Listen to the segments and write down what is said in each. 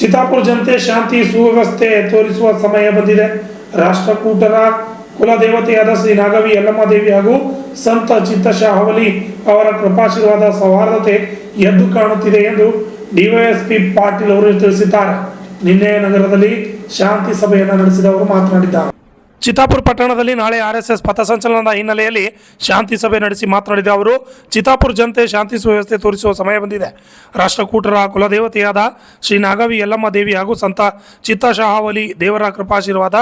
ಚಿತ್ತಾಪುರ ಜನತೆ ಶಾಂತಿ ಸುವ್ಯವಸ್ಥೆ ತೋರಿಸುವ ಸಮಯ ಬಂದಿದೆ. ರಾಷ್ಟ್ರಕೂಟರ ಕುಲದೇವತೆಯಾದ ಶ್ರೀ ನಾಗವಿ ಯಲ್ಲಮ್ಮ ದೇವಿ ಹಾಗೂ ಸಂತ ಚಿತ್ತಶಾಹವಲಿ ಅವರ ಕೃಪಾಶೀರ್ವಾದ ಸೌಹಾರ್ದತೆ ಎದ್ದು ಕಾಣುತ್ತಿದೆ ಎಂದು ಡಿವೈಎಸ್ಪಿ ಪಾಟೀಲ್ ಅವರು ತಿಳಿಸಿದ್ದಾರೆ. ನಿನ್ನೆ ನಗರದಲ್ಲಿ ಶಾಂತಿ ಸಭೆಯನ್ನು ನಡೆಸಿದವರು ಮಾತನಾಡಿದ್ದಾರೆ. ಚಿತ್ತಾಪುರ ಪಟ್ಟಣದಲ್ಲಿ ನಾಳೆ RSS ಪಥಸಂಚಲನದ ಹಿನ್ನೆಲೆಯಲ್ಲಿ ಶಾಂತಿ ಸಭೆ ನಡೆಸಿ ಮಾತನಾಡಿದ ಅವರು, ಚಿತ್ತಾಪುರ ಜನತೆ ಶಾಂತಿ ಸುವ್ಯವಸ್ಥೆ ತೋರಿಸುವ ಸಮಯ ಬಂದಿದೆ. ರಾಷ್ಟ್ರಕೂಟರ ಕುಲದೇವತೆಯಾದ ಶ್ರೀ ನಾಗವಿ ಯಲ್ಲಮ್ಮ ದೇವಿ ಹಾಗೂ ಸಂತ ಚಿತ್ತಶಾಹವಲಿ ದೇವರ ಕೃಪಾಶೀರ್ವಾದ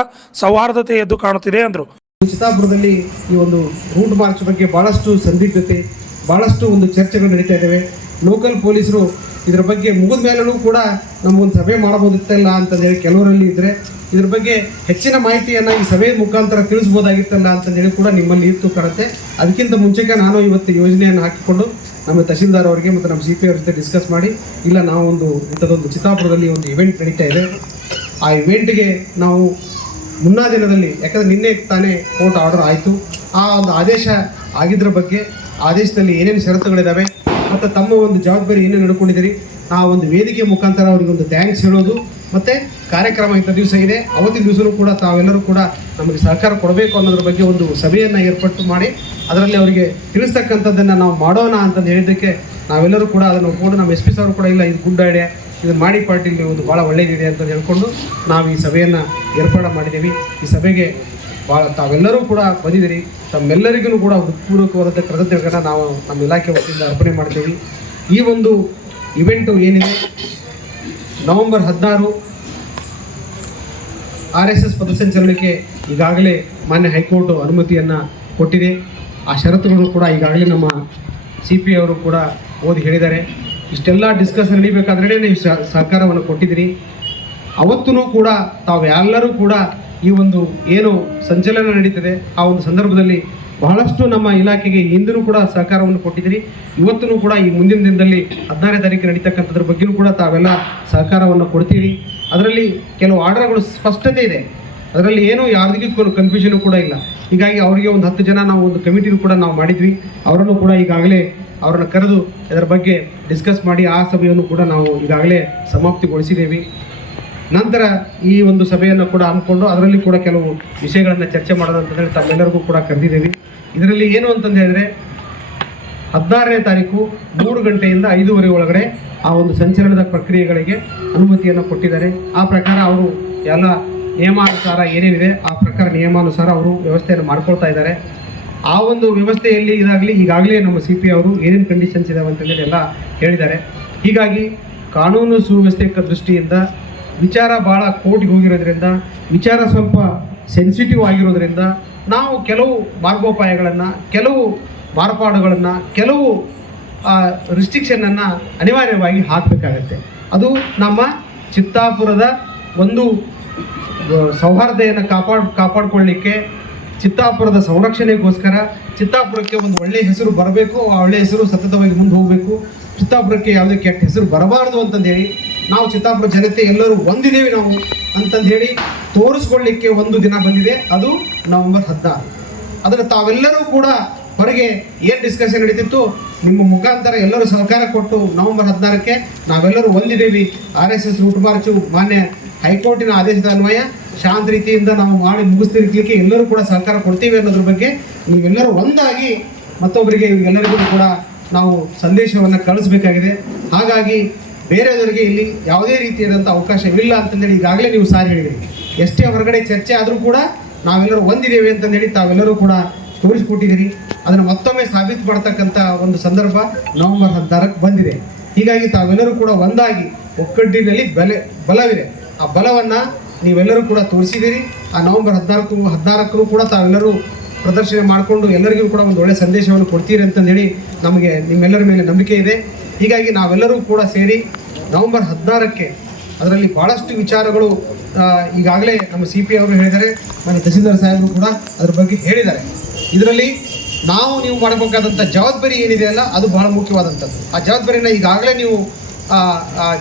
ಸೌಹಾರ್ದತೆ ಎದ್ದು ಕಾಣುತ್ತಿದೆ ಎಂದರು. ಚಿತ್ತಾಪುರದಲ್ಲಿ ಈ ಒಂದು ರೂಟ್ ಮಾರ್ಚ್ ಬಗ್ಗೆ ಬಹಳಷ್ಟು ಸಂದಿಗ್ಧತೆ, ಬಹಳಷ್ಟು ಒಂದು ಚರ್ಚೆಗಳು ನಡೀತಾ ಇದ್ದಾವೆ. ಲೋಕಲ್ ಪೊಲೀಸರು ಇದರ ಬಗ್ಗೆ ಮುಗಿದ ಮೇಲೂ ಕೂಡ ನಮಗೊಂದು ಸಭೆ ಮಾಡಬಹುದಿತ್ತಲ್ಲ ಅಂತಂದೇಳಿ ಕೆಲವರಲ್ಲಿ ಇದ್ದರೆ, ಇದ್ರ ಬಗ್ಗೆ ಹೆಚ್ಚಿನ ಮಾಹಿತಿಯನ್ನು ಈ ಸಭೆ ಮುಖಾಂತರ ತಿಳಿಸ್ಬೋದಾಗಿತ್ತಲ್ಲ ಅಂತಂದೇಳಿ ಕೂಡ ನಿಮ್ಮಲ್ಲಿ ಇತ್ತು ಕಾಣುತ್ತೆ. ಅದಕ್ಕಿಂತ ಮುಂಚೆಗೆ ನಾನು ಇವತ್ತು ಯೋಜನೆಯನ್ನು ಹಾಕಿಕೊಂಡು ನಮ್ಮ ತಹಶೀಲ್ದಾರ್ ಅವರಿಗೆ ಮತ್ತು ನಮ್ಮ CP ಅವ್ರ ಜೊತೆ ಡಿಸ್ಕಸ್ ಮಾಡಿ, ಇಲ್ಲ ನಾವು ಇಂಥದ್ದೊಂದು ಚಿತ್ತಾಪುರದಲ್ಲಿ ಒಂದು ಇವೆಂಟ್ ನಡೀತಾ ಇದೆ, ಆ ಇವೆಂಟ್ಗೆ ನಾವು ಮುನ್ನಾ ದಿನದಲ್ಲಿ, ಯಾಕಂದರೆ ನಿನ್ನೆ ತಾನೇ ಕೋರ್ಟ್ ಆರ್ಡರ್ ಆಯಿತು, ಆ ಒಂದು ಆದೇಶ ಆಗಿದ್ರ ಬಗ್ಗೆ ಆದೇಶದಲ್ಲಿ ಏನೇನು ಷರತ್ತುಗಳಿದ್ದಾವೆ ಮತ್ತು ತಮ್ಮ ಒಂದು ಜವಾಬ್ದಾರಿ ಏನೇನು ನಡ್ಕೊಂಡಿದ್ದೀರಿ, ಆ ಒಂದು ವೇದಿಕೆ ಮುಖಾಂತರ ಅವರಿಗೆ ಒಂದು ಥ್ಯಾಂಕ್ಸ್ ಹೇಳೋದು, ಮತ್ತು ಕಾರ್ಯಕ್ರಮ ಇಂಥ ದಿವಸ ಇದೆ, ಅವತ್ತಿನ ದಿವಸನೂ ಕೂಡ ತಾವೆಲ್ಲರೂ ಕೂಡ ನಮಗೆ ಸಹಕಾರ ಕೊಡಬೇಕು ಅನ್ನೋದ್ರ ಬಗ್ಗೆ ಒಂದು ಸಭೆಯನ್ನು ಏರ್ಪಟ್ಟು ಮಾಡಿ ಅದರಲ್ಲಿ ಅವರಿಗೆ ತಿಳಿಸ್ತಕ್ಕಂಥದ್ದನ್ನು ನಾವು ಮಾಡೋಣ ಅಂತಂದು ಹೇಳಿದ್ದಕ್ಕೆ ನಾವೆಲ್ಲರೂ ಕೂಡ ಅದನ್ನು ಒಪ್ಪಿಕೊಂಡು ನಮ್ಮ SP ಸಾರು ಕೂಡ ಇಲ್ಲ, ಇದು ಗುಡ್ ಐಡಿಯಾ, ಇದನ್ನು ಮಾಡಿ ಪಾರ್ಟಿಲಿ ಒಂದು ಭಾಳ ಒಳ್ಳೆಯದಿದೆ ಅಂತ ಹೇಳ್ಕೊಂಡು ನಾವು ಈ ಸಭೆಯನ್ನು ಏರ್ಪಾಡು ಮಾಡಿದ್ದೀವಿ. ಈ ಸಭೆಗೆ ಭಾಳ ತಾವೆಲ್ಲರೂ ಕೂಡ ಬಂದಿದ್ದೀರಿ. ತಮ್ಮೆಲ್ಲರಿಗೂ ಕೂಡ ಹೃತ್ಪೂರ್ವಕವಾದ ಕೃತಜ್ಞತೆಗಳನ್ನು ನಾವು ನಮ್ಮ ಇಲಾಖೆ ವತಿಯಿಂದ ಅರ್ಪಣೆ ಮಾಡ್ತೀವಿ. ಈ ಒಂದು ಇವೆಂಟು ಏನಿದೆ, ನವೆಂಬರ್ 16 RSS ಪಥಸಂಚಲನಕ್ಕೆ ಈಗಾಗಲೇ ಮಾನ್ಯ ಹೈಕೋರ್ಟ್ ಅನುಮತಿಯನ್ನು ಕೊಟ್ಟಿದೆ. ಆ ಷರತ್ತುಗಳು ಕೂಡ ಈಗಾಗಲೇ ನಮ್ಮ CP ಅವರು ಕೂಡ ಓದಿ ಹೇಳಿದ್ದಾರೆ. ಇಷ್ಟೆಲ್ಲ ಡಿಸ್ಕಷನ್ ನಡೀಬೇಕಾದ್ರೆ ನೀವು ಸಹಕಾರವನ್ನು ಕೊಟ್ಟಿದ್ದೀರಿ. ಅವತ್ತೂ ಕೂಡ ತಾವೆಲ್ಲರೂ ಕೂಡ ಈ ಒಂದು ಏನು ಸಂಚಲನ ನಡೀತದೆ ಆ ಒಂದು ಸಂದರ್ಭದಲ್ಲಿ ಬಹಳಷ್ಟು ನಮ್ಮ ಇಲಾಖೆಗೆ ಹಿಂದಿನೂ ಕೂಡ ಸಹಕಾರವನ್ನು ಕೊಟ್ಟಿದ್ದೀರಿ. ಇವತ್ತೂ ಕೂಡ ಈ ಮುಂದಿನ ದಿನದಲ್ಲಿ 16ನೇ ತಾರೀಕು ನಡೀತಕ್ಕಂಥದ್ರ ಬಗ್ಗೆಯೂ ಕೂಡ ತಾವೆಲ್ಲ ಸಹಕಾರವನ್ನು ಕೊಡ್ತೀರಿ. ಅದರಲ್ಲಿ ಕೆಲವು ಆರ್ಡರ್ಗಳು ಸ್ಪಷ್ಟತೆ ಇದೆ, ಅದರಲ್ಲಿ ಏನು ಯಾರಿಗೂ ಕನ್ಫ್ಯೂಷನು ಕೂಡ ಇಲ್ಲ. ಹೀಗಾಗಿ ಅವರಿಗೆ ಒಂದು 10 ಜನ ನಾವು ಒಂದು ಕಮಿಟಿನೂ ಕೂಡ ನಾವು ಮಾಡಿದ್ವಿ. ಅವರನ್ನು ಕೂಡ ಈಗಾಗಲೇ ಅವರನ್ನು ಕರೆದು ಇದರ ಬಗ್ಗೆ ಡಿಸ್ಕಸ್ ಮಾಡಿ ಆ ಸಭೆಯನ್ನು ಕೂಡ ನಾವು ಈಗಾಗಲೇ ಸಮಾಪ್ತಿಗೊಳಿಸಿದ್ದೇವೆ. ನಂತರ ಈ ಒಂದು ಸಭೆಯನ್ನು ಕೂಡ ಹಮ್ಮಿಕೊಂಡು ಅದರಲ್ಲಿ ಕೂಡ ಕೆಲವು ವಿಷಯಗಳನ್ನು ಚರ್ಚೆ ಮಾಡೋದಂತಂದರೆ ತಮ್ಮೆಲ್ಲರಿಗೂ ಕೂಡ ಕರೆದಿದ್ದೇವೆ. ಇದರಲ್ಲಿ ಏನು ಅಂತಂದು ಹೇಳಿದ್ರೆ 16ನೇ ತಾರೀಕು 3 ಗಂಟೆಯಿಂದ 5:30 ಒಳಗಡೆ ಆ ಒಂದು ಸಂಚಲನದ ಪ್ರಕ್ರಿಯೆಗಳಿಗೆ ಅನುಮತಿಯನ್ನು ಕೊಟ್ಟಿದ್ದಾರೆ. ಆ ಪ್ರಕಾರ ಅವರು ಎಲ್ಲ ನಿಯಮಾನುಸಾರ ಏನೇನಿದೆ ಆ ಪ್ರಕಾರ ನಿಯಮಾನುಸಾರ ಅವರು ವ್ಯವಸ್ಥೆಯನ್ನು ಮಾಡ್ಕೊಳ್ತಾ ಇದ್ದಾರೆ. ಆ ಒಂದು ವ್ಯವಸ್ಥೆಯಲ್ಲಿ ಈಗಾಗಲೇ ನಮ್ಮ CP ಅವರು ಏನೇನು ಕಂಡೀಷನ್ಸ್ ಇದಾವೆ ಅಂತಂದೇಳಿ ಎಲ್ಲ ಹೇಳಿದ್ದಾರೆ. ಹೀಗಾಗಿ ಕಾನೂನು ಸುವ್ಯವಸ್ಥೆ ದೃಷ್ಟಿಯಿಂದ ವಿಚಾರ ಭಾಳ ಕೋರ್ಟ್ಗೆ ಹೋಗಿರೋದ್ರಿಂದ, ವಿಚಾರ ಸ್ವಲ್ಪ ಸೆನ್ಸಿಟಿವ್ ಆಗಿರೋದ್ರಿಂದ ನಾವು ಕೆಲವು ಮಾರ್ಗೋಪಾಯಗಳನ್ನು, ಕೆಲವು ಮಾರ್ಪಾಡುಗಳನ್ನು, ಕೆಲವು ರಿಸ್ಟ್ರಿಕ್ಷನನ್ನು ಅನಿವಾರ್ಯವಾಗಿ ಹಾಕಬೇಕಾಗತ್ತೆ. ಅದು ನಮ್ಮ ಚಿತ್ತಾಪುರದ ಒಂದು ಸೌಹಾರ್ದತೆಯನ್ನು ಕಾಪಾಡಿಕೊಳ್ಳಿಕ್ಕೆ, ಚಿತ್ತಾಪುರದ ಸಂರಕ್ಷಣೆಗೋಸ್ಕರ, ಚಿತ್ತಾಪುರಕ್ಕೆ ಒಂದು ಒಳ್ಳೆಯ ಹೆಸರು ಬರಬೇಕು, ಆ ಒಳ್ಳೆಯ ಹೆಸರು ಸತತವಾಗಿ ಮುಂದೆ ಹೋಗಬೇಕು, ಚಿತ್ತಾಪುರಕ್ಕೆ ಯಾವುದೇ ಕೆಟ್ಟ ಹೆಸರು ಬರಬಾರ್ದು ಅಂತಂದೇಳಿ ನಾವು ಚಿತ್ತಾಪುರ ಜನತೆ ಎಲ್ಲರೂ ಒಂದಿದ್ದೇವೆ ನಾವು ಅಂತಂದು ಹೇಳಿ ತೋರಿಸ್ಕೊಳ್ಳಿಕ್ಕೆ ಒಂದು ದಿನ ಬಂದಿದೆ, ಅದು ನವೆಂಬರ್ 16. ಅದನ್ನು ತಾವೆಲ್ಲರೂ ಕೂಡ ಹೊರಗೆ ಏನು ಡಿಸ್ಕಷನ್ ನಡೀತಿತ್ತು ನಿಮ್ಮ ಮುಖಾಂತರ ಎಲ್ಲರೂ ಸಹಕಾರ ಕೊಟ್ಟು ನವೆಂಬರ್ 16ಕ್ಕೆ ನಾವೆಲ್ಲರೂ ಒಂದಿದ್ದೇವೆ. RSS ರೂಟ್ ಮಾರ್ಚು ಮಾನ್ಯ ಹೈಕೋರ್ಟಿನ ಆದೇಶದ ಅನ್ವಯ ಶಾಂತ ರೀತಿಯಿಂದ ನಾವು ಮಾಡಿ ಮುಗಿಸ್ತಿರ್ಲಿಕ್ಕೆ ಎಲ್ಲರೂ ಕೂಡ ಸಹಕಾರ ಕೊಡ್ತೀವಿ ಅನ್ನೋದ್ರ ಬಗ್ಗೆ ನೀವೆಲ್ಲರೂ ಒಂದಾಗಿ ಮತ್ತೊಬ್ಬರಿಗೆ ಎಲ್ಲರಿಗೂ ಕೂಡ ನಾವು ಸಂದೇಶವನ್ನು ಕಳಿಸ್ಬೇಕಾಗಿದೆ. ಹಾಗಾಗಿ ಬೇರೆಯವರಿಗೆ ಇಲ್ಲಿ ಯಾವುದೇ ರೀತಿಯಾದಂಥ ಅವಕಾಶವಿಲ್ಲ ಅಂತಂದೇಳಿ ಈಗಾಗಲೇ ನೀವು ಸಾರಿ ಹೇಳಿದ್ರಿ. ಎಷ್ಟೇ ಹೊರಗಡೆ ಚರ್ಚೆ ಆದರೂ ಕೂಡ ನಾವೆಲ್ಲರೂ ಒಂದಿದ್ದೇವೆ ಅಂತಂದೇಳಿ ತಾವೆಲ್ಲರೂ ಕೂಡ ತೋರಿಸ್ಕೊಟ್ಟಿದ್ದೀರಿ. ಅದನ್ನು ಮತ್ತೊಮ್ಮೆ ಸಾಬೀತು ಮಾಡ್ತಕ್ಕಂಥ ಒಂದು ಸಂದರ್ಭ ನವೆಂಬರ್ 16ಕ್ಕೆ ಬಂದಿದೆ. ಹೀಗಾಗಿ ತಾವೆಲ್ಲರೂ ಕೂಡ ಒಂದಾಗಿ ಒಕ್ಕಟ್ಟಿನಲ್ಲಿ ಬಲವಿದೆ. ಆ ಬಲವನ್ನು ನೀವೆಲ್ಲರೂ ಕೂಡ ತೋರಿಸಿದ್ದೀರಿ. ಆ ನವೆಂಬರ್ 16ಕ್ಕೂ ಕೂಡ ತಾವೆಲ್ಲರೂ ಪ್ರದರ್ಶನ ಮಾಡಿಕೊಂಡು ಎಲ್ಲರಿಗೂ ಕೂಡ ಒಂದು ಒಳ್ಳೆಯ ಸಂದೇಶವನ್ನು ಕೊಡ್ತೀರಿ ಅಂತಂದೇಳಿ ನಮಗೆ ನಿಮ್ಮೆಲ್ಲರ ಮೇಲೆ ನಂಬಿಕೆ ಇದೆ. ಹೀಗಾಗಿ ನಾವೆಲ್ಲರೂ ಕೂಡ ಸೇರಿ ನವೆಂಬರ್ 16ಕ್ಕೆ ಅದರಲ್ಲಿ ಭಾಳಷ್ಟು ವಿಚಾರಗಳು ಈಗಾಗಲೇ ನಮ್ಮ CP ಅವರು ಹೇಳಿದ್ದಾರೆ, ನಮ್ಮ ತಹಶೀಲ್ದಾರ್ ಸಾಹೇಬರು ಕೂಡ ಅದ್ರ ಬಗ್ಗೆ ಹೇಳಿದ್ದಾರೆ. ಇದರಲ್ಲಿ ನೀವು ಮಾಡಬೇಕಾದಂಥ ಜವಾಬ್ದಾರಿ ಏನಿದೆ ಅಲ್ಲ, ಅದು ಬಹಳ ಮುಖ್ಯವಾದಂಥದ್ದು. ಆ ಜವಾಬ್ದಾರಿಯನ್ನು ಈಗಾಗಲೇ ನೀವು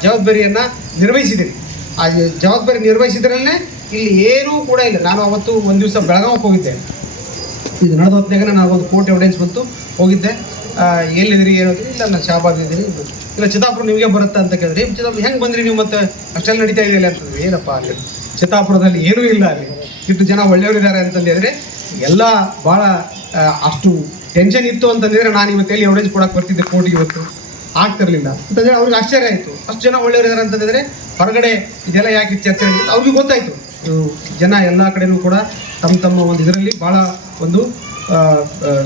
ಜವಾಬ್ದಾರಿಯನ್ನು ನಿರ್ವಹಿಸಿದ್ದೀರಿ. ಆ ಜವಾಬ್ದಾರಿ ನಿರ್ವಹಿಸಿದ್ರಲ್ಲೇ ಇಲ್ಲಿ ಏನೂ ಕೂಡ ಇಲ್ಲ. ನಾನು ಅವತ್ತು ಒಂದು ದಿವಸ ಬೆಳಗಾವಿಗೆ ಹೋಗಿದ್ದೆ. ಇದು ನಡೆದ ಹೊತ್ತಿನಾಗ ನಾನು ಒಂದು ಕೋರ್ಟ್ ಎವಿಡೆನ್ಸ್ ಬಂತು, ಹೋಗಿದ್ದೆ. ಎಲ್ಲಿದ್ದೀರಿ ಏನೋದ್ರಿ, ಇಲ್ಲ ನಾನು ಶಾಬಾದ್ ಇದ್ದೀನಿ, ಇಲ್ಲ ಚಿತ್ತಾಪುರ ನಿಮಗೆ ಬರುತ್ತೆ ಅಂತ ಕೇಳಿದ್ರೆ ಚಿತ್ತಾಪುರ ಹೆಂಗೆ ಬಂದ್ರಿ ನೀವು ಮತ್ತೆ ಅಷ್ಟೆಲ್ಲ ನಡೀತಾ ಇದೆಯಲ್ಲ ಅಂತಂದ್ರೆ ಏನಪ್ಪ ಅಲ್ಲಿ ಚಿತ್ತಾಪುರದಲ್ಲಿ ಏನೂ ಇಲ್ಲ, ಅಲ್ಲಿ ಇಷ್ಟು ಜನ ಒಳ್ಳೆಯವರಿದ್ದಾರೆ ಅಂತಂದಿದ್ರೆ ಎಲ್ಲ ಭಾಳ ಅಷ್ಟು ಟೆನ್ಷನ್ ಇತ್ತು ಅಂತಂದಿದ್ರೆ ನಾನು ಇವತ್ತೆಲ್ಲಿ ಎವಿಡೆನ್ಸ್ ಕೊಡಕ್ಕೆ ಬರ್ತಿದ್ದೆ ಕೋರ್ಟಿಗೆ ಇವತ್ತು ಆಗ್ತಿರ್ಲಿಲ್ಲ ಅಂತಂದ್ರೆ ಅವ್ರಿಗೆ ಆಶ್ಚರ್ಯ ಆಯಿತು. ಅಷ್ಟು ಜನ ಒಳ್ಳೆಯವರಿದ್ದಾರೆ ಅಂತಂದಿದ್ರೆ ಹೊರಗಡೆ ಇದೆಲ್ಲ ಯಾಕೆ ಚರ್ಚೆ ಆಗಿತ್ತು ಅವ್ರಿಗೆ ಗೊತ್ತಾಯಿತು. ಜನ ಎಲ್ಲ ಕಡೆನೂ ಕೂಡ ತಮ್ಮ ಒಂದು ಇದರಲ್ಲಿ ಭಾಳ ಒಂದು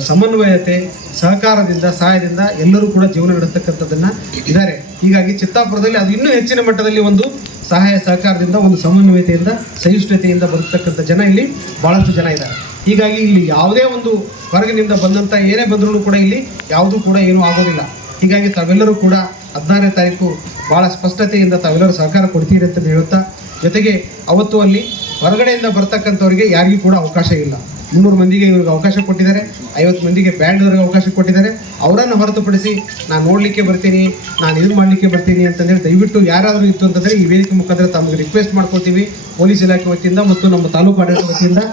ಸಮನ್ವಯತೆ ಸಹಕಾರದಿಂದ ಸಹಾಯದಿಂದ ಎಲ್ಲರೂ ಕೂಡ ಜೀವನ ನಡೆಸ್ತಕ್ಕಂಥದ್ದನ್ನು ಇದ್ದಾರೆ. ಹೀಗಾಗಿ ಚಿತ್ತಾಪುರದಲ್ಲಿ ಅದು ಇನ್ನೂ ಹೆಚ್ಚಿನ ಮಟ್ಟದಲ್ಲಿ ಒಂದು ಸಹಾಯ ಸಹಕಾರದಿಂದ ಒಂದು ಸಮನ್ವಯತೆಯಿಂದ ಸಹಿಷ್ಣುತೆಯಿಂದ ಬರ್ತಕ್ಕಂಥ ಜನ ಇಲ್ಲಿ ಭಾಳಷ್ಟು ಜನ ಇದ್ದಾರೆ. ಹೀಗಾಗಿ ಇಲ್ಲಿ ಯಾವುದೇ ಒಂದು ಹೊರಗಿನಿಂದ ಬಂದಂಥ ಏನೇ ಬಂದರೂ ಕೂಡ ಇಲ್ಲಿ ಯಾವುದೂ ಕೂಡ ಏನೂ ಆಗೋದಿಲ್ಲ. ಹೀಗಾಗಿ ತಾವೆಲ್ಲರೂ ಕೂಡ 16ನೇ ತಾರೀಕು ಭಾಳ ಸ್ಪಷ್ಟತೆಯಿಂದ ತಾವೆಲ್ಲರೂ ಸಹಕಾರ ಕೊಡ್ತೀರಿ ಅಂತ ಹೇಳುತ್ತಾ, ಜೊತೆಗೆ ಅವತ್ತು ಅಲ್ಲಿ ಹೊರಗಡೆಯಿಂದ ಬರ್ತಕ್ಕಂಥವ್ರಿಗೆ ಯಾರಿಗೂ ಕೂಡ ಅವಕಾಶ ಇಲ್ಲ. 300 ಮಂದಿಗೆ ಇವ್ರಿಗೆ ಅವಕಾಶ ಕೊಟ್ಟಿದ್ದಾರೆ, 50 ಮಂದಿಗೆ ಬ್ಯಾಂಡ್ದವ್ರಿಗೆ ಅವಕಾಶ ಕೊಟ್ಟಿದ್ದಾರೆ. ಅವರನ್ನು ಹೊರತುಪಡಿಸಿ ನಾನು ನೋಡಲಿಕ್ಕೆ ಬರ್ತೀನಿ, ನಾನು ಇದನ್ನು ಮಾಡಲಿಕ್ಕೆ ಬರ್ತೀನಿ ಅಂತಂದೇಳಿ ದಯವಿಟ್ಟು ಯಾರಾದರೂ ಇತ್ತು ಅಂತಂದರೆ ಈ ವೇದಿಕೆ ಮುಖಾಂತರ ತಮಗೆ ರಿಕ್ವೆಸ್ಟ್ ಮಾಡ್ಕೊತೀವಿ. ಪೊಲೀಸ್ ಇಲಾಖೆ ವತಿಯಿಂದ ಮತ್ತು ನಮ್ಮ ತಾಲೂಕು ಆಡಳಿತ ವತಿಯಿಂದ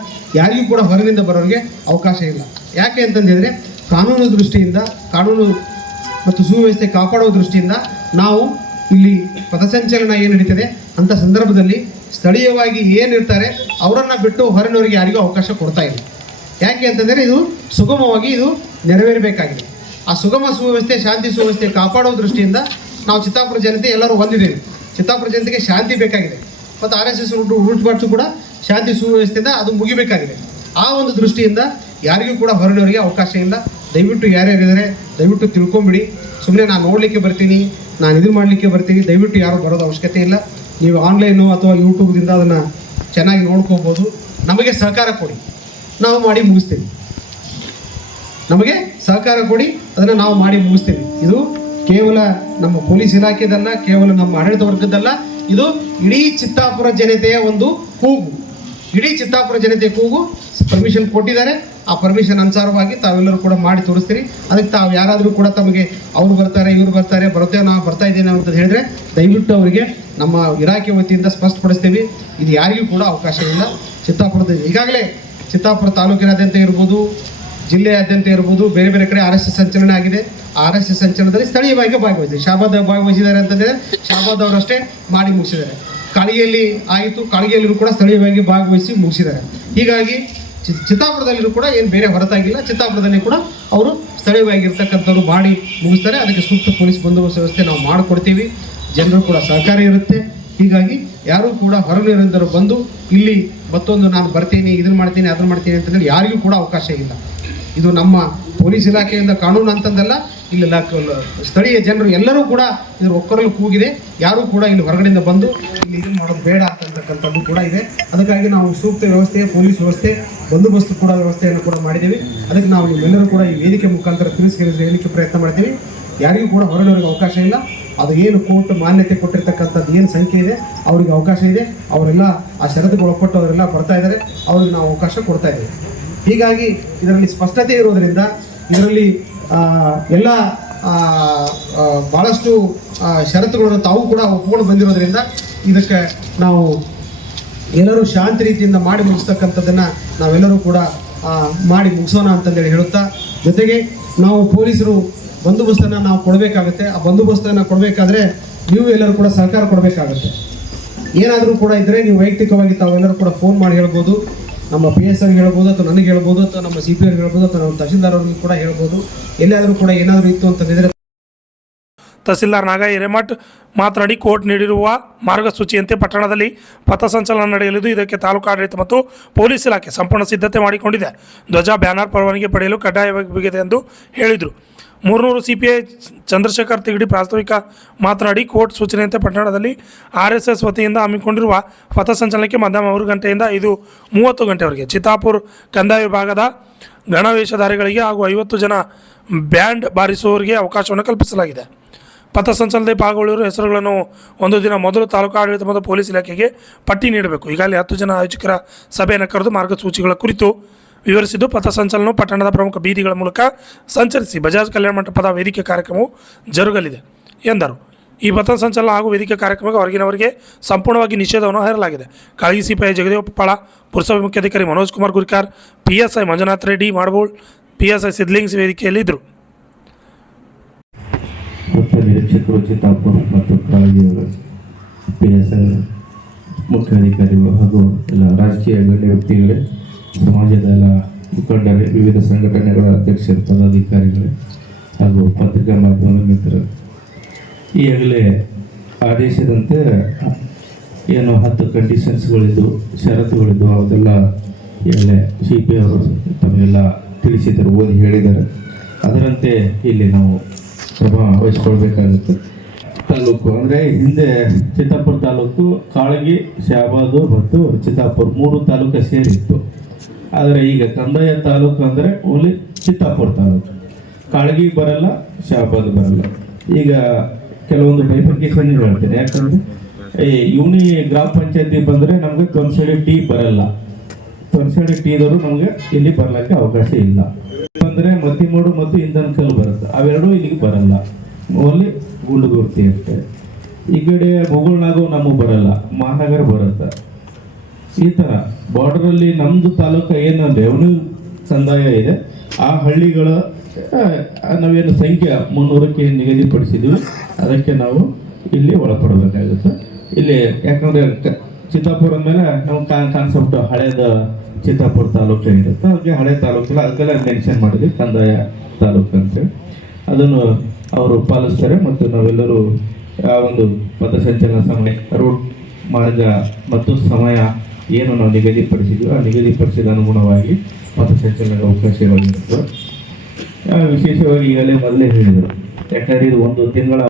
ಯಾರಿಗೂ ಕೂಡ ಹೊರಗಿನಿಂದ ಬರೋರಿಗೆ ಅವಕಾಶ ಇಲ್ಲ. ಯಾಕೆ ಅಂತಂದೇಳಿದ್ರೆ ಕಾನೂನು ದೃಷ್ಟಿಯಿಂದ, ಕಾನೂನು ಮತ್ತು ಸುವ್ಯವಸ್ಥೆ ಕಾಪಾಡುವ ದೃಷ್ಟಿಯಿಂದ ನಾವು ಇಲ್ಲಿ ಪಥಸಂಚಲನ ಏನು ನಡೀತದೆ ಅಂಥ ಸಂದರ್ಭದಲ್ಲಿ ಸ್ಥಳೀಯವಾಗಿ ಏನಿರ್ತಾರೆ ಅವರನ್ನು ಬಿಟ್ಟು ಹೊರನವರಿಗೆ ಯಾರಿಗೂ ಅವಕಾಶ ಕೊಡ್ತಾ ಇಲ್ಲ. ಯಾಕೆ ಅಂತಂದರೆ ಇದು ಸುಗಮವಾಗಿ ಇದು ನೆರವೇರಬೇಕಾಗಿದೆ. ಆ ಸುಗಮ ಸುವ್ಯವಸ್ಥೆ, ಶಾಂತಿ ಸುವ್ಯವಸ್ಥೆ ಕಾಪಾಡುವ ದೃಷ್ಟಿಯಿಂದ ನಾವು ಚಿತ್ತಾಪುರ ಜನತೆ ಎಲ್ಲರೂ ಹೊಂದಿದ್ದೇವೆ. ಚಿತ್ತಾಪುರ ಜನತೆಗೆ ಶಾಂತಿ ಬೇಕಾಗಿದೆ ಮತ್ತು RSS ರೂಟ್ ಮಾರ್ಚು ಕೂಡ ಶಾಂತಿ ಸುವ್ಯವಸ್ಥೆಯಿಂದ ಅದು ಮುಗಿಬೇಕಾಗಿದೆ. ಆ ಒಂದು ದೃಷ್ಟಿಯಿಂದ ಯಾರಿಗೂ ಕೂಡ ಹೊರನವರಿಗೆ ಅವಕಾಶ ಇಲ್ಲ. ದಯವಿಟ್ಟು ಯಾರ್ಯಾರಿದ್ದಾರೆ ದಯವಿಟ್ಟು ತಿಳ್ಕೊಂಬಿಡಿ. ಸುಮ್ಮನೆ ನಾನು ನೋಡಲಿಕ್ಕೆ ಬರ್ತೀನಿ, ನಾನು ಇದನ್ನು ಮಾಡಲಿಕ್ಕೆ ಬರ್ತೀನಿ, ದಯವಿಟ್ಟು ಯಾರು ಬರೋದು ಅವಶ್ಯಕತೆ ಇಲ್ಲ. ನೀವು ಆನ್ಲೈನು ಅಥವಾ ಯೂಟ್ಯೂಬ್ದಿಂದ ಅದನ್ನು ಚೆನ್ನಾಗಿ ನೋಡ್ಕೋಬೋದು. ನಮಗೆ ಸಹಕಾರ ಕೊಡಿ, ನಾವು ಮಾಡಿ ಮುಗಿಸ್ತೀವಿ. ನಮಗೆ ಸಹಕಾರ ಕೊಡಿ, ಅದನ್ನು ನಾವು ಮಾಡಿ ಮುಗಿಸ್ತೀವಿ. ಇದು ಕೇವಲ ನಮ್ಮ ಪೊಲೀಸ್ ಇಲಾಖೆದಲ್ಲ, ಕೇವಲ ನಮ್ಮ ಆಡಳಿತ ವರ್ಗದ್ದಲ್ಲ, ಇದು ಇಡೀ ಚಿತ್ತಾಪುರ ಜನತೆಯ ಒಂದು ಕೂಗು. ಇಡೀ ಚಿತ್ತಾಪುರ ಜನತೆಯ ಕೂಗು. ಪರ್ಮಿಷನ್ ಕೊಟ್ಟಿದ್ದಾರೆ, ಆ ಪರ್ಮಿಷನ್ ಅನುಸಾರವಾಗಿ ತಾವೆಲ್ಲರೂ ಕೂಡ ಮಾಡಿ ತೋರಿಸ್ತೀರಿ. ಅದಕ್ಕೆ ತಾವು ಯಾರಾದರೂ ಕೂಡ ತಮಗೆ ಅವ್ರು ಬರ್ತಾರೆ ಇವ್ರು ಬರ್ತಾರೆ ಬರ್ತೇವೆ ನಾವು ಬರ್ತಾ ಇದ್ದೇನೆ ಅಂತ ಹೇಳಿದ್ರೆ ದಯವಿಟ್ಟು ಅವರಿಗೆ ನಮ್ಮ ಇಲಾಖೆ ವತಿಯಿಂದ ಸ್ಪಷ್ಟಪಡಿಸ್ತೀವಿ. ಇದು ಯಾರಿಗೂ ಕೂಡ ಅವಕಾಶ ಇಲ್ಲ. ಚಿತ್ತಾಪುರದ ಈಗಾಗಲೇ ಚಿತ್ತಾಪುರ ತಾಲೂಕಿನಾದ್ಯಂತ ಇರ್ಬೋದು, ಜಿಲ್ಲೆಯಾದ್ಯಂತ ಇರ್ಬೋದು, ಬೇರೆ ಬೇರೆ ಕಡೆ RSS ಸಂಚಲನ ಆಗಿದೆ. ಆ RSS ಸಂಚಲನದಲ್ಲಿ ಸ್ಥಳೀಯವಾಗಿ ಭಾಗವಹಿಸಿದೆ. ಶಾಬಾದ್ ಭಾಗವಹಿಸಿದ್ದಾರೆ ಅಂತಂದರೆ ಶಾಬಾದ್ ಅವರಷ್ಟೇ ಮಾಡಿ ಮುಗಿಸಿದ್ದಾರೆ. ಕಾಳಿಗೆಯಲ್ಲಿ ಆಯಿತು, ಕಾಳಿಗೆಯಲ್ಲೂ ಕೂಡ ಸ್ಥಳೀಯವಾಗಿ ಭಾಗವಹಿಸಿ ಮುಗಿಸಿದ್ದಾರೆ. ಹೀಗಾಗಿ ಚಿತ್ತಾಪುರದಲ್ಲಿಯೂ ಕೂಡ ಏನು ಬೇರೆ ಹೊರತಾಗಿಲ್ಲ. ಚಿತ್ತಾಪುರದಲ್ಲಿ ಕೂಡ ಅವರು ಸ್ಥಳೀಯವಾಗಿರ್ತಕ್ಕಂಥವ್ರು ಮಾಡಿ ಮುಗಿಸ್ತಾರೆ. ಅದಕ್ಕೆ ಸೂಕ್ತ ಪೊಲೀಸ್ ಬಂದೋಬಸ್ತ್ ವ್ಯವಸ್ಥೆ ನಾವು ಮಾಡಿಕೊಡ್ತೀವಿ. ಜನರು ಕೂಡ ಸಹಕಾರ ಇರುತ್ತೆ. ಹೀಗಾಗಿ ಯಾರೂ ಕೂಡ ಹೊರಗಿನಿಂದಲೂ ಬಂದು ಇಲ್ಲಿ ಮತ್ತೊಂದು ನಾನು ಬರ್ತೀನಿ, ಇದನ್ನು ಮಾಡ್ತೀನಿ, ಅದನ್ನು ಮಾಡ್ತೀನಿ ಅಂತಂದರೆ ಯಾರಿಗೂ ಕೂಡ ಅವಕಾಶ ಇಲ್ಲ. ಇದು ನಮ್ಮ ಪೊಲೀಸ್ ಇಲಾಖೆಯಿಂದ ಕಾನೂನು ಅಂತಂದಲ್ಲ, ಇಲ್ಲಿ ಸ್ಥಳೀಯ ಜನರು ಎಲ್ಲರೂ ಕೂಡ ಇದ್ರ ಒಕ್ಕರಲು ಕೂಗಿದೆ. ಯಾರೂ ಕೂಡ ಇಲ್ಲಿ ಹೊರಗಡೆಯಿಂದ ಬಂದು ಇಲ್ಲಿ ಇದನ್ನು ಮಾಡೋದು ಬೇಡ ಅಂತಕ್ಕಂಥದ್ದು ಕೂಡ ಇದೆ. ಅದಕ್ಕಾಗಿ ನಾವು ಸೂಕ್ತ ವ್ಯವಸ್ಥೆ, ಪೊಲೀಸ್ ವ್ಯವಸ್ಥೆ, ಬಂದೋಬಸ್ತ್ ಕೂಡ ವ್ಯವಸ್ಥೆಯನ್ನು ಕೂಡ ಮಾಡಿದ್ದೀವಿ. ಅದಕ್ಕೆ ನಾವು ನಿಮ್ಮೆಲ್ಲರೂ ಕೂಡ ಈ ವೇದಿಕೆ ಮುಖಾಂತರ ಹೇಳಲಿಕ್ಕೆ ಪ್ರಯತ್ನ ಮಾಡ್ತೀವಿ. ಯಾರಿಗೂ ಕೂಡ ಹೊರಡೋರಿಗೆ ಅವಕಾಶ ಇಲ್ಲ. ಅದು ಏನು ಕೋರ್ಟ್ ಮಾನ್ಯತೆ ಕೊಟ್ಟಿರ್ತಕ್ಕಂಥದ್ದು ಏನು ಸಂಖ್ಯೆ ಇದೆ ಅವರಿಗೆ ಅವಕಾಶ ಇದೆ. ಅವರೆಲ್ಲ ಆ ಷರತ್ತುಗಳು ಒಪ್ಪಟ್ಟು ಅವರೆಲ್ಲ ಬರ್ತಾ ಇದ್ದಾರೆ, ಅವ್ರಿಗೆ ನಾವು ಅವಕಾಶ ಕೊಡ್ತಾ ಇದ್ದೀವಿ. ಹೀಗಾಗಿ ಇದರಲ್ಲಿ ಸ್ಪಷ್ಟತೆ ಇರೋದರಿಂದ ಇದರಲ್ಲಿ ಎಲ್ಲ ಭಾಳಷ್ಟು ಷರತ್ತುಗಳನ್ನು ತಾವು ಕೂಡ ಒಪ್ಪಿಕೊಂಡು ಬಂದಿರೋದ್ರಿಂದ ಇದಕ್ಕೆ ನಾವು ಎಲ್ಲರೂ ಶಾಂತಿ ರೀತಿಯಿಂದ ಮಾಡಿ ಮುಗಿಸ್ತಕ್ಕಂಥದ್ದನ್ನು ನಾವೆಲ್ಲರೂ ಕೂಡ ಮಾಡಿ ಮುಗಿಸೋಣ ಅಂತಂದೇಳಿ ಹೇಳುತ್ತಾ, ಜೊತೆಗೆ ನಾವು ಪೊಲೀಸರು ಬಂದೋಬಸ್ತನ್ನು ನಾವು ಕೊಡಬೇಕಾಗುತ್ತೆ. ಆ ಬಂದೋಬಸ್ತನ್ನು ಕೊಡಬೇಕಾದ್ರೆ ನೀವು ಎಲ್ಲರೂ ಕೂಡ ಸಹಕಾರ ಕೊಡಬೇಕಾಗುತ್ತೆ. ಏನಾದರೂ ಕೂಡ ಇದ್ದರೆ ನೀವು ವೈಯಕ್ತಿಕವಾಗಿ ತಾವೆಲ್ಲರೂ ಕೂಡ ಫೋನ್ ಮಾಡಿ ಹೇಳ್ಬೋದು. ನಮ್ಮ PSI ಹೇಳ್ಬೋದು, ಅಥವಾ ನನಗೆ ಹೇಳ್ಬೋದು, ಅಥವಾ ನಮ್ಮ CP ಅವ್ರಿಗೆ ಹೇಳ್ಬೋದು, ಅಥವಾ ನಮ್ಮ ತಹಶೀಲ್ದಾರ್ ಅವ್ರಿಗೆ ಕೂಡ ಹೇಳ್ಬೋದು. ಎಲ್ಲಾದರೂ ಕೂಡ ಏನಾದರೂ ಇತ್ತು ಅಂತಂದಿದ್ರೆ ತಹಸೀಲ್ದಾರ್ ನಾಗ ಹಿರೇಮಠ್ ಮಾತನಾಡಿ, ಕೋರ್ಟ್ ನೀಡಿರುವ ಮಾರ್ಗಸೂಚಿಯಂತೆ ಪಟ್ಟಣದಲ್ಲಿ ಪಥಸಂಚಲನ ನಡೆಯಲಿದ್ದು, ಇದಕ್ಕೆ ತಾಲೂಕು ಆಡಳಿತ ಮತ್ತು ಪೊಲೀಸ್ ಇಲಾಖೆ ಸಂಪೂರ್ಣ ಸಿದ್ಧತೆ ಮಾಡಿಕೊಂಡಿದೆ. ಧ್ವಜ, ಬ್ಯಾನರ್ ಪರವಾನಗಿ ಪಡೆಯಲು ಕಡ್ಡಾಯವಾಗಿದೆ ಎಂದು ಹೇಳಿದರು. 300 CPI ಚಂದ್ರಶೇಖರ್ ತಿಗಡಿ ಪ್ರಾಸ್ತಾವಿಕ ಮಾತನಾಡಿ, ಕೋರ್ಟ್ ಸೂಚನೆಯಂತೆ ಪಟ್ಟಣದಲ್ಲಿ RSS ವತಿಯಿಂದ ಹಮ್ಮಿಕೊಂಡಿರುವ ಪಥಸಂಚಲನಕ್ಕೆ ಮಧ್ಯಾಹ್ನ 3 ಗಂಟೆಯಿಂದ 5:30 ಗಂಟೆವರೆಗೆ ಚಿತ್ತಾಪುರ ಕಂದಾಯ ವಿಭಾಗದ ಗಣವೇಷಧಾರಿಗಳಿಗೆ ಹಾಗೂ 50 ಜನ ಬ್ಯಾಂಡ್ ಬಾರಿಸುವವರಿಗೆ ಅವಕಾಶವನ್ನು ಕಲ್ಪಿಸಲಾಗಿದೆ. ಪಥಸಂಚಲನದಲ್ಲಿ ಪಾಲ್ಗೊಳ್ಳುವ ಹೆಸರುಗಳನ್ನು ಒಂದು ದಿನ ಮೊದಲು ತಾಲೂಕು ಆಡಳಿತ ಮತ್ತು ಪೊಲೀಸ್ ಇಲಾಖೆಗೆ ಪಟ್ಟಿ ನೀಡಬೇಕು. ಈಗಾಗಲೇ 10 ಜನ ಆಯೋಜಕರ ಸಭೆಯನ್ನು ಕರೆದು ಮಾರ್ಗಸೂಚಿಗಳ ಕುರಿತು ವಿವರಿಸಿದ್ದು, ಪಥಸಂಚಲನವು ಪಟ್ಟಣದ ಪ್ರಮುಖ ಬೀದಿಗಳ ಮೂಲಕ ಸಂಚರಿಸಿ ಬಜಾಜ್ ಕಲ್ಯಾಣ ಮಂಟಪದ ವೇದಿಕೆ ಕಾರ್ಯಕ್ರಮವು ಜರುಗಲಿದೆ ಎಂದರು. ಈ ಪಥಸಂಚಲನ ಹಾಗೂ ವೇದಿಕೆ ಕಾರ್ಯಕ್ರಮಕ್ಕೆ ಹೊರಗಿನವರಿಗೆ ಸಂಪೂರ್ಣವಾಗಿ ನಿಷೇಧವನ್ನು ಹೇರಲಾಗಿದೆ. ಕಾಳಗಿ CPI ಜಗದೇವಪ್ಪಾಳ, ಪುರಸಭೆ ಮುಖ್ಯಾಧಿಕಾರಿ ಮನೋಜ್ ಕುಮಾರ್ ಗುರಿಕಾರ್, PSI ಮಂಜುನಾಥ್ ರೆಡ್ಡಿ ಮಾಡಬೋಳ್, PSI ಸಿದ್ಲಿಂಗ್ಸ್ ವೇದಿಕೆಯಲ್ಲಿ ಇದ್ದರು. ಅಧೀಕ್ಷಕರು ಚಿತ್ತಾಪುರ ಮತ್ತು ಕಾಳಜಿಯವರ PS ಮುಖ್ಯ ಅಧಿಕಾರಿಗಳು ಹಾಗೂ ಎಲ್ಲ ರಾಜಕೀಯ ಗಣ್ಯ ವ್ಯಕ್ತಿಗಳೇ, ಸಮಾಜದ ಎಲ್ಲ ಮುಖಂಡರೇ, ವಿವಿಧ ಸಂಘಟನೆಗಳ ಅಧ್ಯಕ್ಷರು, ಪದಾಧಿಕಾರಿಗಳೇ ಹಾಗೂ ಪತ್ರಿಕಾ ಮಾಧ್ಯಮದ ಮಿತ್ರರು, ಈಗಾಗಲೇ ಆದೇಶದಂತೆ ಏನು 10 ಕಂಡೀಷನ್ಸ್ಗಳಿದ್ದು, ಷರತ್ತುಗಳಿದ್ದು ಅವೆಲ್ಲ ಈಗಲೇ CP ಅವರು ತಮಗೆಲ್ಲ ತಿಳಿಸಿದ್ದಾರೆ, ಓದಿ ಹೇಳಿದ್ದಾರೆ. ಅದರಂತೆ ಇಲ್ಲಿ ನಾವು ಕ್ರಮ ವಹಿಸ್ಕೊಳ್ಬೇಕಾಗುತ್ತೆ. ತಾಲೂಕು ಅಂದರೆ ಹಿಂದೆ ಚಿತ್ತಾಪುರ ತಾಲೂಕು ಕಾಳಗಿ, ಶಾಬಾದು ಮತ್ತು ಚಿತ್ತಾಪುರ 3 ತಾಲೂಕು ಸೇರಿತ್ತು. ಆದರೆ ಈಗ ಕಂದಾಯ ತಾಲೂಕು ಅಂದರೆ ಓನ್ಲಿ ಚಿತ್ತಾಪುರ ತಾಲೂಕು, ಕಾಳಗಿ ಬರಲ್ಲ, ಶಾಬಾದು ಬರಲ್ಲ. ಈಗ ಕೆಲವೊಂದು ಬೈಫರ್ಕೇಶನ್ ಹೇಳ್ತೇನೆ. ಯಾಕಂದರೆ ಇವನಿ ಗ್ರಾಮ ಪಂಚಾಯತಿ ಬಂದರೆ ನಮಗೆ ತೊಂಸಳಿ ಟಿ ಬರಲ್ಲ, ತೊಂಸಳಿ ಟೀದವರು ನಮಗೆ ಇಲ್ಲಿ ಬರ್ಲಿಕ್ಕೆ ಅವಕಾಶ ಇಲ್ಲ. ಬಂದರೆ ಮತ್ತಿಮೂಡು ಮತ್ತು ಇಂಧನಕಲ್ಲು ಬರುತ್ತೆ, ಅವೆರಡೂ ಇಲ್ಲಿಗೆ ಬರಲ್ಲ, ಓನ್ಲಿ ಗುಂಡುಗುರ್ತಿ ಅಷ್ಟೇ. ಈ ಕಡೆ ಮುಗುಳ್ನಾಗೂ ನಮಗೆ ಬರಲ್ಲ, ಮಹಾನಗರ ಬರುತ್ತೆ. ಈ ಥರ ಬಾರ್ಡರಲ್ಲಿ ನಮ್ಮದು ತಾಲೂಕು ಏನು ರೆವೆನ್ಯೂ ಕಂದಾಯ ಇದೆ, ಆ ಹಳ್ಳಿಗಳ ನಾವೇನು ಸಂಖ್ಯೆ 300ಕ್ಕೆ ನಿಗದಿಪಡಿಸಿದ್ವಿ, ಅದಕ್ಕೆ ನಾವು ಇಲ್ಲಿ ಒಳಪಡಬೇಕಾಗುತ್ತೆ. ಇಲ್ಲಿ ಯಾಕಂದರೆ ಚಿತ್ತಾಪುರ ಮೇಲೆ ನಾವು ಕಾನ್ಸೆಪ್ಟ್ ಹಳೇದ ಚಿತ್ತಾಪುರ ತಾಲೂಕು ಏನಿರುತ್ತೆ, ಅದಕ್ಕೆ ಹಳೆ ತಾಲೂಕಿಲ್ಲ, ಅದಕ್ಕೆಲ್ಲ ಮೆನ್ಷನ್ ಮಾಡಿದ್ವಿ ಕಂದಾಯ ತಾಲೂಕು ಅಂತೇಳಿ. ಅದನ್ನು ಅವರು ಪಾಲಿಸ್ತಾರೆ. ಮತ್ತು ನಾವೆಲ್ಲರೂ ಆ ಒಂದು ಪಥಸಂಚಲನ ಸಮಯ, ರೂಟ್ ಮಾರ್ಗ ಮತ್ತು ಸಮಯ ಏನು ನಾವು ನಿಗದಿಪಡಿಸಿದ್ವಿ, ಆ ನಿಗದಿಪಡಿಸಿದ ಅನುಗುಣವಾಗಿ ಪಥಸಂಚಲನದ ಅವಕಾಶಗಳಿರುತ್ತೆ. ವಿಶೇಷವಾಗಿ ಈಗಲೇ ಮೊದಲೇ ಹೇಳಿದರು, ಯಾಕಂದರೆ ಇದು 1 ತಿಂಗಳ